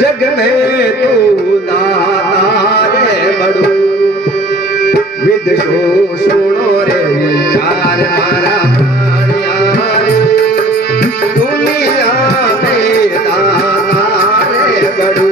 जग में तू दाता रे बड़ू विदशो सुनो रे विचार मारा प्राणिया रे दुनिया में दाता रे बड़ू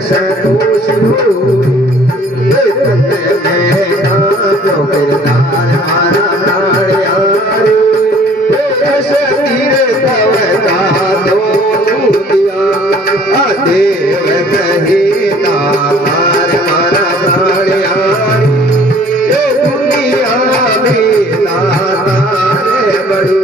संतोष जो किरदार मारा प्राण तीर तव दिया देव कहे नार मारा प्राण दुनिया में नार बड़ू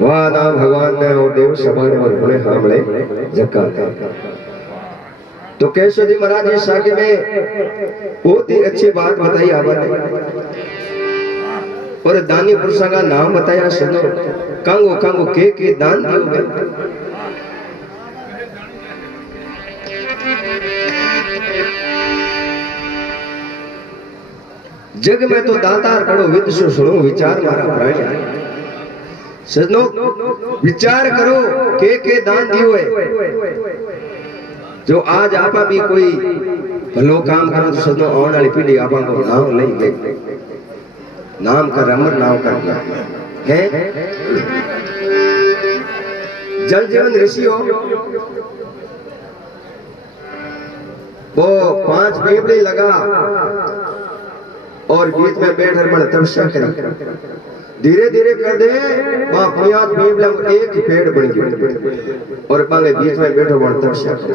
वाह नाम भगवान ने और देव समान और भोले हामले जक्का। तो केशव जी महाराज जी सागे में बहुत ही अच्छी बात बताई आपने और दानी पुरुषों का नाम बताया। सुनो कांगो कांगो के दान दियो जग में तो दातार करो विदसु सुनो विचार मारा प्राणी। सजनो विचार करो के दान दियो है। जो आज आपा भी कोई भलो काम करो तो सजनो आने वाली पीढ़ी आपा को नाम नहीं ले, नाम कर अमर नाम कर है। जल जीवन ऋषि हो वो 5 पीपड़ी लगा और बीच में बैठ कर तपस्या करी। धीरे धीरे कर दे वहां 50 पीपड़ा एक ही पेड़ बन गया और बांगे बीच में बैठो बड़ तपस्या कर।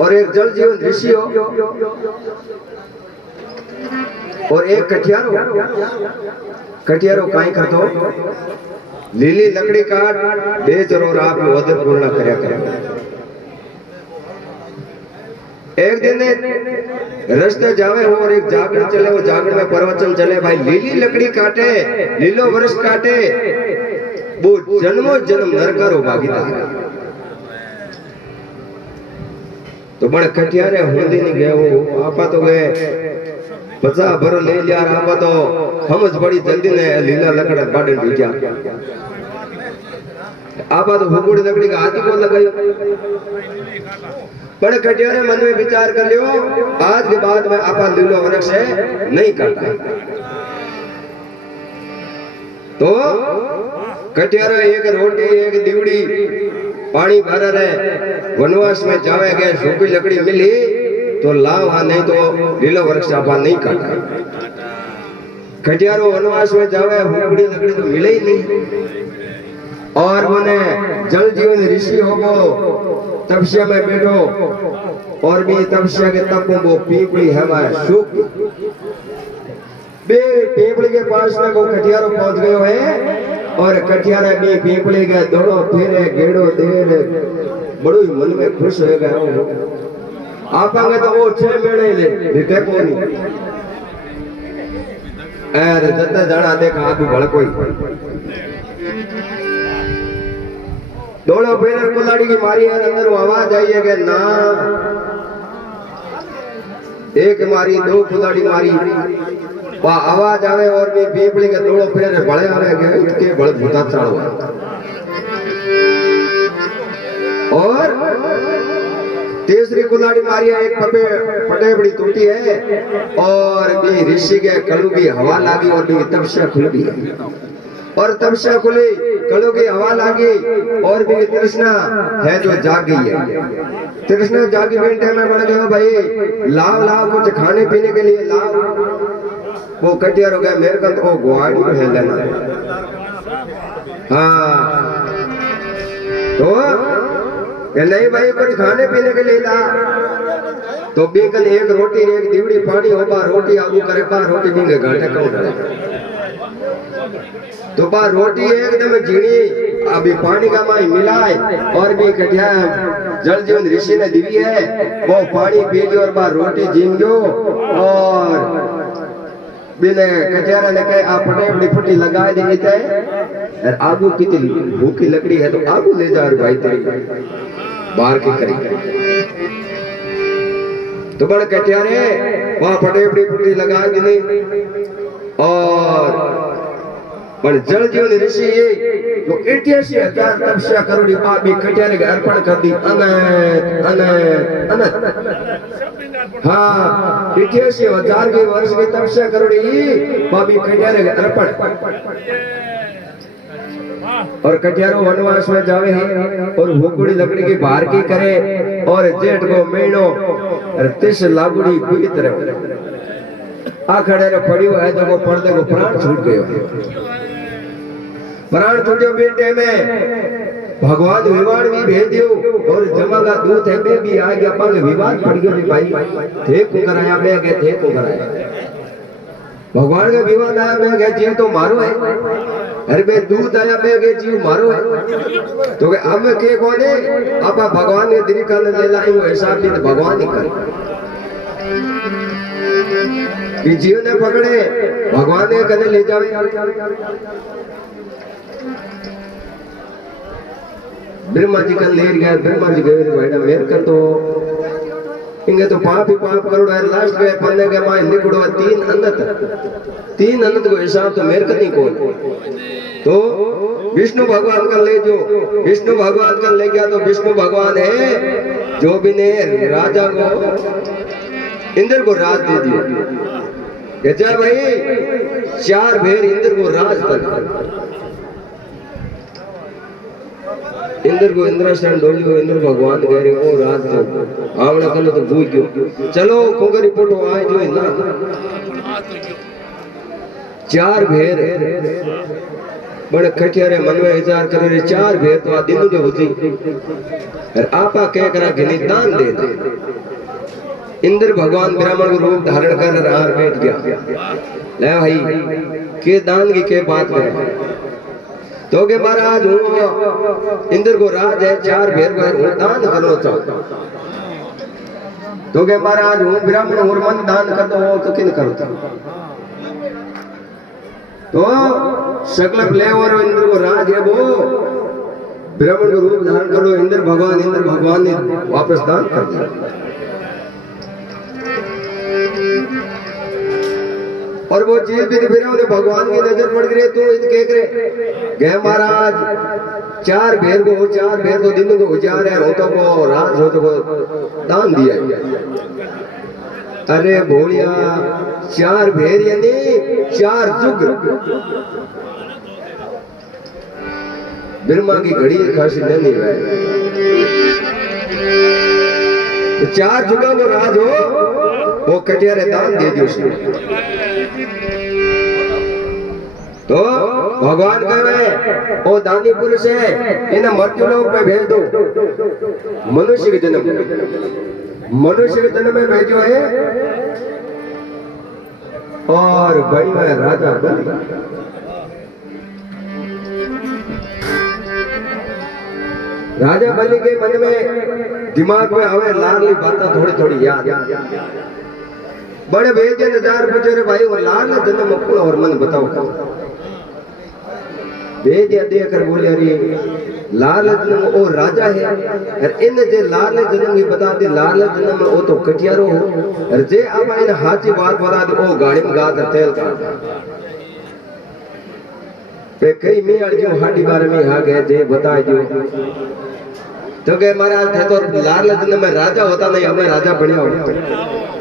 और एक जल जीवन ऋषि हो और एक कटियारो काई करतो लीली लकड़ी काट बेच और आप वध पूर्ण करया करे। एक दिन रास्ते जावे हो और एक जागरण चले, वो जागरण में प्रवचन चले भाई लीली लकड़ी काटे लीलो वृक्ष काटे वो जन्मों जन्म नरकर हो भागीदार। तो बड़ कटियारे होंदी नहीं गए वो आपा तो गए 50 भर ले लिया आपा तो हम बड़ी जल्दी ने लीला लकड़ा बाडन भेजा। आपा तो हुकुड़ी लकड़ी का हाथी को लगाई। बड़े कटियारे मन में विचार कर लियो आज के बाद में आपा लीलो वृक्ष है नहीं काटा। तो कटियारे एक रोटी एक दीवड़ी पानी भर रहे वनवास में जावे गए सूखी लकड़ी मिली तो लाभ नहीं तो लीलो वृक्ष आपा नहीं काटा। कटियारो वनवास में जावे हुकुड़ी लकड़ी तो मिले ही नहीं। और बोले जल जीवन ऋषि हो गो तपस्या में बैठो और भी तपस्या के तप वो पीपड़ी हवा सूख बे पीपड़ी के पास में वो कटियारो पहुंच गयो है और कटियारा भी पीपड़ी के दौड़ो फिरे गेड़ो देर बड़ो ही मन में खुश हो गया। आपांगे तो वो 6 महीने ले रिटे को नहीं अरे जत्ते जाना देखा आगू भड़ कोई दोनों फिर कुल्हाड़ी की मारी है अंदर आवाज आई है कि ना एक मारी 2 कुल्हाड़ी मारी वह आवाज आवे और भी पीपड़ी के दोनों फिर बड़े आवे गए इनके बड़े भूता चाल हुआ। और तीसरी कुल्हाड़ी मारी है एक पटे बड़ी टूटी है और भी ऋषि के कलू की हवा लागी और भी तपस्या खुल गई और तपस्या खुली कलू की हवा लागी और भी तृष्णा है जो जाग गई है। तृष्णा जागी बैठे में बन गए भाई लाव लाव कुछ खाने पीने के लिए लाव। वो कटियार हो गया मेरे को तो गुआड़ी में है लेना। हाँ तो नहीं भाई कुछ खाने पीने के लिए ला तो बेकल एक रोटी एक दीवड़ी पानी हो बा रोटी आगू करे बा रोटी बींगे घाटे कौन डाले तो बा रोटी एकदम झीणी अभी पानी का माई मिलाए और भी कटिया जल जीवन ऋषि ने दिवी है वो पानी पी ली और बा रोटी झीम गयो और बिने कटियारा ने कहे आप फटे बड़ी फटी लगा दी थे आगू कितनी भूखी लकड़ी है तो आगू ले जा रही भाई तेरी बाहर की करी तो बड़ कटियारे वहां फटे बड़ी फटी लगा दी और पर जल जीवन ऋषि तो 88,000 तपस्या करोड़ी पाप भी कटियारे के अर्पण कर दी अनंत अनंत अनंत। हाँ 88,000 के वर्ष की तपस्या करोड़ी पाप भी कटियारे के अर्पण और कटियारो वनवास में जावे हैं और हुकुड़ी लकड़ी की बाहर की करे और जेठ को महीनो और 30 लागुड़ी पूरी तरह आ खड़े रे पड़ी है तो वो पर्दे को प्राण छूट गयो प्राण छूटे बेटे में भगवान विवाद भी भेज दियो और जमागा दूत है बे भी आ गया पर विवाद पड़ गयो भाई थे को कराया बे के थे को कराया भगवान के विवाद आया बे के जीव तो मारो है अरे बे दूत आया बे के जीव मारो है तो के अब के कोने आपा भगवान ने दिल कर ले लाई वो हिसाब भी भगवान ही कर कि जीव ने पकड़े भगवान ने कने ले जावे ब्रह्मा जी का ले गया ब्रह्मा जी गए भाई मेर कर तो इंगे तो पाप ही पाप करोड़ है लास्ट में पन्ने के माय लिखड़ो है तीन अनंत को हिसाब तो मेरे कहीं कौन तो विष्णु भगवान का ले जो विष्णु भगवान का ले गया तो विष्णु भगवान है जो भी ने राजा को इंद्र को राज दे दिया जा भाई 4 भेर इंद्र को राज तक इंद्र को इंद्रासन डोलियो इंद्र भगवान कह रहे ओ राज तो आवड़ा कल तो भूल गयो चलो कोंगरी पोटो आए जो ना 4 भेर बड़े खटियारे मन में विचार करे रे 4 भेर तो आ दिन के होती और आपा कह करा घनी दान दे इंद्र भगवान ब्राह्मण को रूप धारण कर रहा बैठ गया ले भाई के दान की के बात करे तो के महाराज हूँ इंद्र को राज है 4 भेर हूँ दान करो चाहो तो के महाराज हूँ ब्राह्मण और मन दान कर दो तो किन करो तो सकल ले और इंद्र को राज है वो ब्राह्मण को रूप धारण करो इंद्र भगवान ने वापस दान कर दिया और वो चीज भी फिर भगवान की नजर पड़ गई तो इन के करे गए महाराज 4 भेर को दिन को उजाड़ है होतो को राज होतो को दान दिया अरे भोलिया 4 भेर यानी 4 जुग ब्रह्मा की घड़ी खासी नहीं रहे 4 जुगा को राज हो वो कटियारे दान दे दियो उसने तो भगवान कहे वो दानी पुरुष है इन्हें मृत्यु लोक में भेज दो मनुष्य के जन्म में भेजो है और बड़ी में राजा बनी राजा बलि के मन में दिमाग में हवे लाडली बातें थोड़ी थोड़ी याद बड़े भेजे नजार पूछे रे भाई वो लाल जन्म कौन और मन बताओ भेजे देख कर बोले अरे लाल जन्म वो राजा है और इन जे लाल जन्म की बता दे लाल जन्म वो तो कटियारो हो और जे आप इन हाथी बात बता दे वो गाड़ी में गात तेल का पे कई में अर्जुन हाडी बारे में आ गए जे बता जो तो के महाराज थे तो लाल जन्म में राजा होता नहीं हमें राजा बढ़िया होता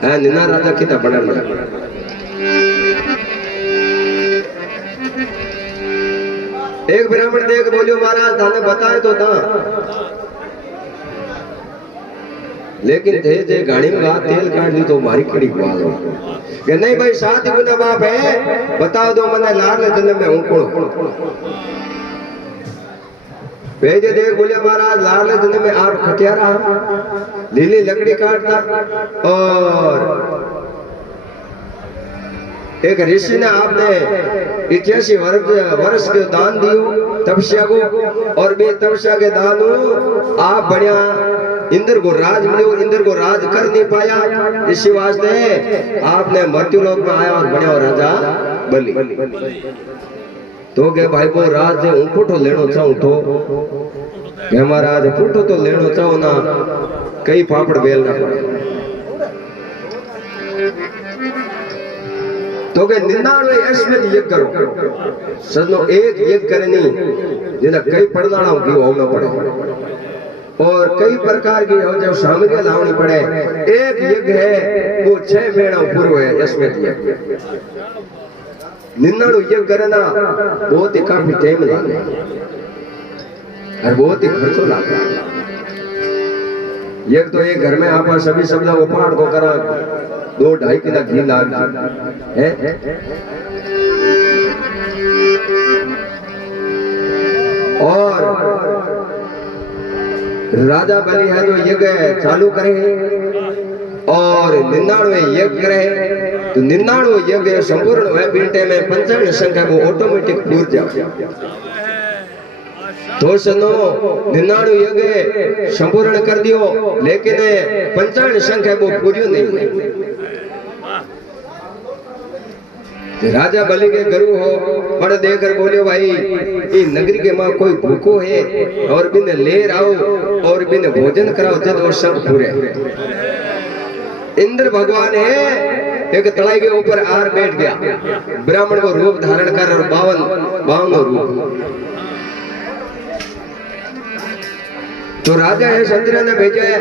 है निना राजा कितना बड़ा बड़ा एक ब्राह्मण देख बोलियो महाराज थाने बताए तो था लेकिन थे जे गाड़ी में तेल काट ली तो मारी कड़ी बात हो कि नहीं भाई 7 गुना बाप है बताओ दो मैंने लाल जन्म में हूं कौन भेजे देख बोले महाराज लाल जन्म में आप खटियारा लीली लकड़ी काटता और एक ऋषि ने आपने 81 वर्ष के दान दियो तपस्या को और बे तपस्या के दान आप बढ़िया इंद्र को राज मिले इंद्र को राज कर नहीं पाया इसी वास्ते आपने मृत्यु लोक में आया और बढ़िया राजा बलि तो के भाई को राज उठो लेनो चाहूं तो के महाराज उठो तो लेनो चाहो ना कई पापड़ बेलना पड़े तो के 99 अश्वमेध यज्ञ करो सदनो एक यज्ञ करे नहीं जिन्हें कई पड़दाणों की होना पड़े और कई प्रकार की जो सामग्री लावनी पड़े एक यज्ञ है वो 6 महीना पूर्व है अश्वमेध यज्ञ 99 यज्ञ करना बहुत ही काफी टाइम लगे और बहुत ही खर्चो लगता है यज्ञ तो एक घर में आप सभी शब्द को पहाड़ को करा 2-2.5 किलो घी लाग है और राजा बलि है जो यज्ञ चालू करे और 99 यज्ञ करे तो 99 यज्ञ संपूर्ण हुए बीटे में 95 संख्या को ऑटोमेटिक पूर जाए तो सनो 99 यज्ञ संपूर्ण कर दियो लेकिन 95 संख्या को पूरी नहीं राजा बलि के गुरु हो बड़े देकर बोलियो भाई ये नगरी के मां कोई भूखो है और बिन लेर आओ और बिन भोजन कराओ जब वो सब पूरे इंद्र भगवान है एक तलाई के ऊपर आर बैठ गया, ब्राह्मण को रूप धारण कर और 52 रूप। तो राजा है क्षत्रिय ने भेजा है,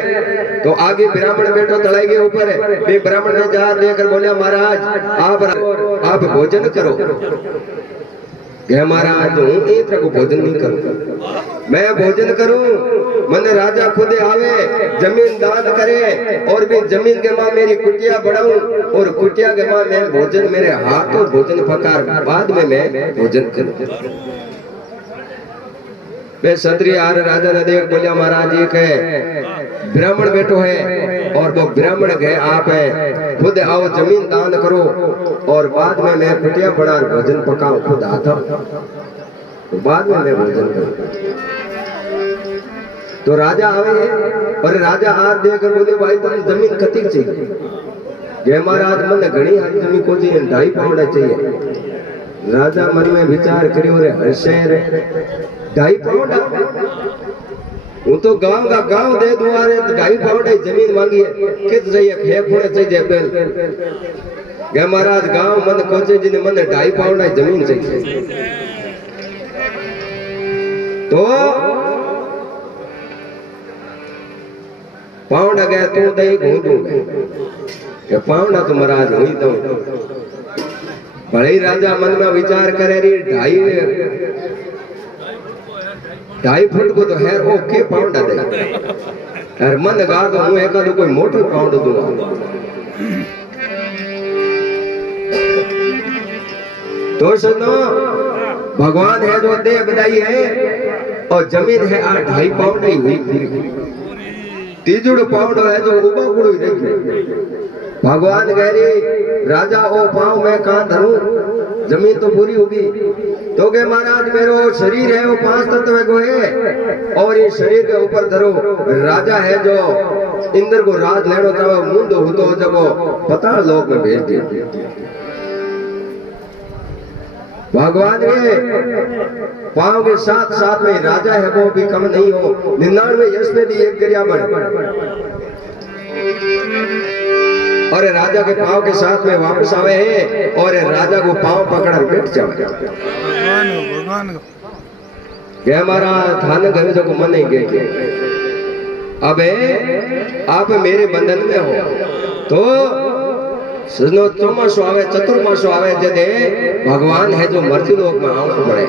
तो आगे ब्राह्मण बैठो तलाई के ऊपर है। ब्राह्मण ने जहाज देकर बोलिया महाराज आप भोजन करो। महाराज हूँ एक तरह को भोजन नहीं करूँ, मैं भोजन करूँ मन राजा खुद आवे जमीन दान करे और भी जमीन के मां मेरी कुटिया बढ़ाऊं और कुटिया के मां मैं भोजन मेरे हाथों भोजन पकार बाद में मैं भोजन करूं। वे क्षत्रिय आर राजा ने देख बोलिया महाराज जी के ब्राह्मण बैठो है और वो ब्राह्मण है आप है खुद आओ जमीन दान करो और बाद में मैं कुटिया बना भोजन पकाऊं खुद आता तो बाद में मैं भोजन करूं। तो राजा आवे और राजा आर देकर बोले भाई तुम जमीन कती चाहिए? जय महाराज मन घनी हारी जमीन को चाहिए 2.5 पाउंड चाहिए। राजा मन में विचार करियो रे हर्षे रे 2.5 पाउंड वो तो गांव का गांव दे दुआरे 2.5 पाउंड जमीन मांगी है कित चाहिए है पुणे चाहिए बेल जय महाराज गांव मन कोचे जिने मन 2.5 पाउंड जमीन चाहिए। तो पाउंड गए तू दही घूंटू गए पाउंड तो महाराज हुई तो बड़े राजा मन में विचार करे री 2.5 फुट को तो है ओके पाउंड दे और मन गा तो हूं एकादो कोई मोटो पाउंड दूंगा। तो सुनो भगवान है जो दे बधाई है और जमीन है 2.5 पाउंड ही हुई 3 पाउंड है जो उबा गुड़ रही। भगवान कह रही राजा ओ पाँव मैं कहां धरूं जमीन तो पूरी होगी। तो के महाराज मेरो शरीर है वो 5 तत्व को है और ये शरीर के ऊपर धरो। राजा है जो इंद्र को राज लेनो चाहो मुंडो हो जब पता लोक में भेज दिया। भगवान के पाँव के साथ साथ में राजा है वो भी कम नहीं हो 99 यश में भी एक गिरिया बन और राजा के पाँव के साथ में वापस आवे हैं और राजा को पाँव पकड़ बैठ जावे। गए हमारा थाने गए जो को मन नहीं गए अबे आप मेरे बंधन में हो तो सुनो चौमासो आवे चतुर्मासो आवे जदे भगवान है जो मृत्यु लोक में आना पड़े।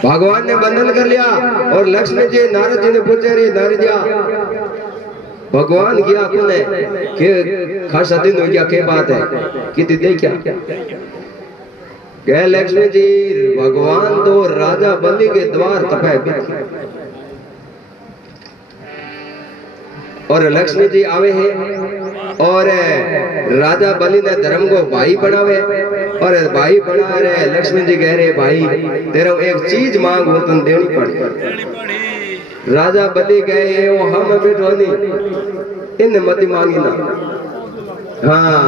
भगवान ने बंधन कर लिया और लक्ष्मण जी नारद जी ने पूछे रे नारद भगवान किया आपने के खासा दिन हो गया के बात है कितनी दे क्या कह लक्ष्मण जी भगवान तो राजा बलि के द्वार तपे और लक्ष्मी जी आवे हैं और राजा बलि ने धर्म को भाई बनावे और भाई बना रहे लक्ष्मी जी कह रहे भाई तेरा एक चीज मांग हो तुम देनी पड़े। राजा बलि गए वो हम बैठो नहीं इन मत मांगी ना हाँ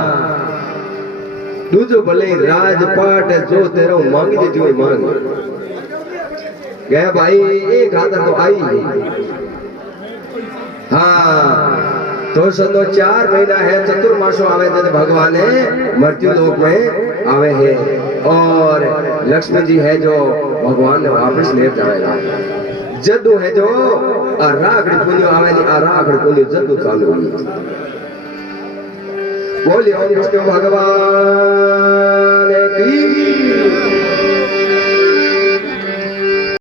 दूजो भले राजपाट जो तेरा मांगी देती हुई मांग गए भाई एक हाथ तो आई हाँ तो सुनो 4 महीना है चतुर्मासो आवे जब भगवान है मृत्यु लोक में आवे है और लक्ष्मण जी है जो भगवान ने वापस ले जाएगा। जदू है जो राखड़ी पुण्यो आवे नहीं राखड़ी पुण्यो जदू चालू हुई। बोलिए ओम विष्णु भगवान की